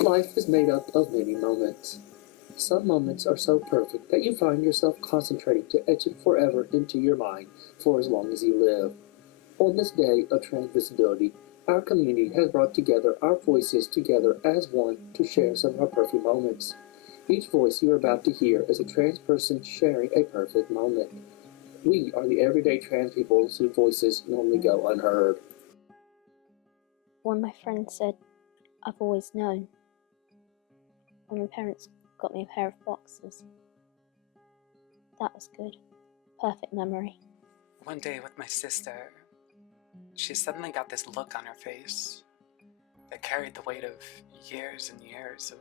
Life is made up of many moments. Some moments are so perfect that you find yourself concentrating to etch it forever into your mind for as long as you live. On this day of trans visibility, our community has brought together our voices together as one to share some of our perfect moments. Each voice you are about to hear is a trans person sharing a perfect moment. We are the everyday trans people whose voices normally go unheard. One of my friends said, "I've always known." When my parents got me a pair of boxers. That was good. Perfect memory. One day with my sister, she suddenly got this look on her face that carried the weight of years and years of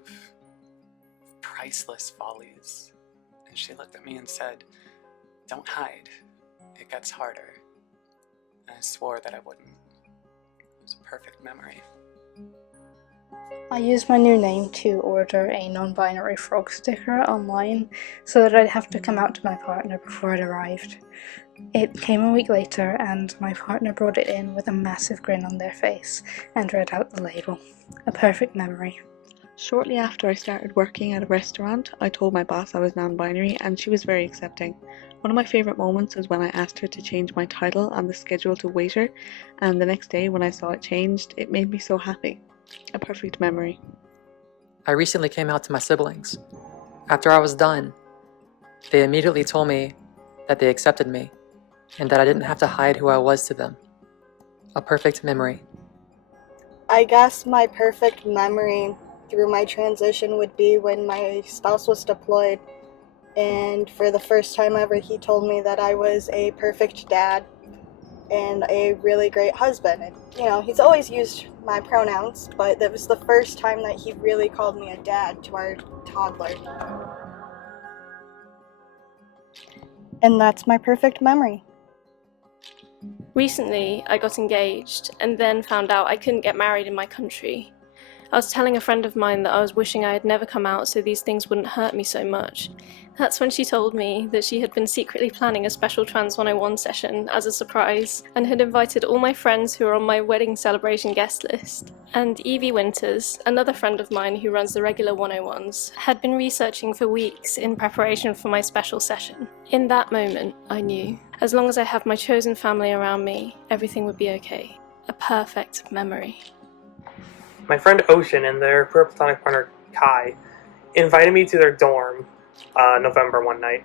priceless follies. And she looked at me and said, "Don't hide, it gets harder." And I swore that I wouldn't. It was a perfect memory. I used my new name to order a non-binary frog sticker online so that I'd have to come out to my partner before it arrived. It came a week later and my partner brought it in with a massive grin on their face and read out the label. A perfect memory. Shortly after I started working at a restaurant, I told my boss I was non-binary and she was very accepting. One of my favourite moments was when I asked her to change my title on the schedule to waiter, and the next day when I saw it changed, it made me so happy. A perfect memory. I recently came out to my siblings. After I was done, they immediately told me that they accepted me and that I didn't have to hide who I was to them. A perfect memory. I guess my perfect memory through my transition would be when my spouse was deployed, and for the first time ever he told me that I was a perfect dad and a really great husband. And, he's always used my pronouns, but that was the first time that he really called me a dad to our toddler. And that's my perfect memory. Recently, I got engaged and then found out I couldn't get married in my country. I was telling a friend of mine that I was wishing I had never come out so these things wouldn't hurt me so much. That's when she told me that she had been secretly planning a special Trans 101 session as a surprise and had invited all my friends who were on my wedding celebration guest list. And Evie Winters, another friend of mine who runs the regular 101s, had been researching for weeks in preparation for my special session. In that moment, I knew, as long as I have my chosen family around me, everything would be okay. A perfect memory. My friend Ocean and their queer platonic partner Kai invited me to their dorm November one night.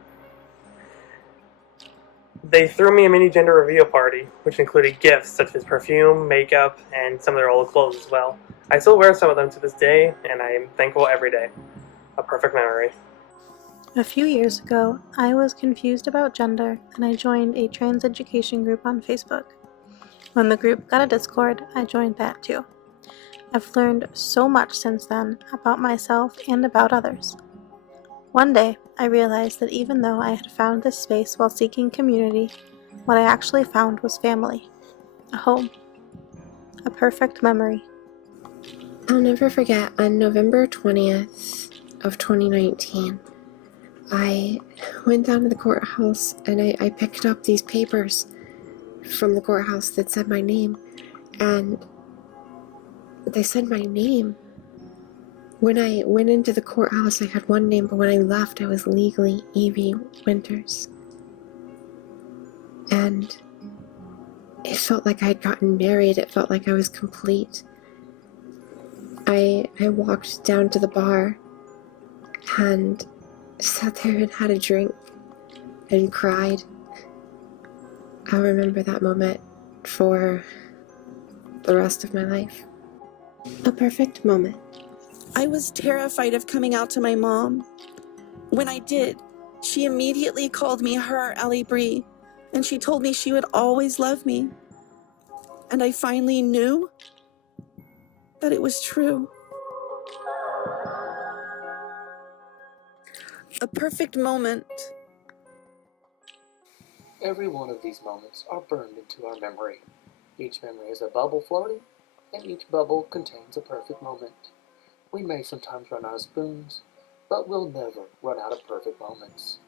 They threw me a mini gender reveal party, which included gifts such as perfume, makeup, and some of their old clothes as well. I still wear some of them to this day, and I am thankful every day. A perfect memory. A few years ago, I was confused about gender, and I joined a trans education group on Facebook. When the group got a Discord, I joined that too. I've learned so much since then about myself and about others. One day, I realized that even though I had found this space while seeking community, what I actually found was family, a home, a perfect memory. I'll never forget, on November 20th of 2019, I went down to the courthouse and I picked up these papers from the courthouse that said my name, and they said my name. When I went into the courthouse, I had one name, but when I left, I was legally Evie Winters. And it felt like I'd gotten married. It felt like I was complete. I walked down to the bar and sat there and had a drink and cried. I'll remember that moment for the rest of my life. A perfect moment. I was terrified of coming out to my mom. When I did, she immediately called me her Ellie Bree, and she told me she would always love me. And I finally knew that it was true. A perfect moment. Every one of these moments are burned into our memory. Each memory is a bubble floating, and each bubble contains a perfect moment. We may sometimes run out of spoons, but we'll never run out of perfect moments.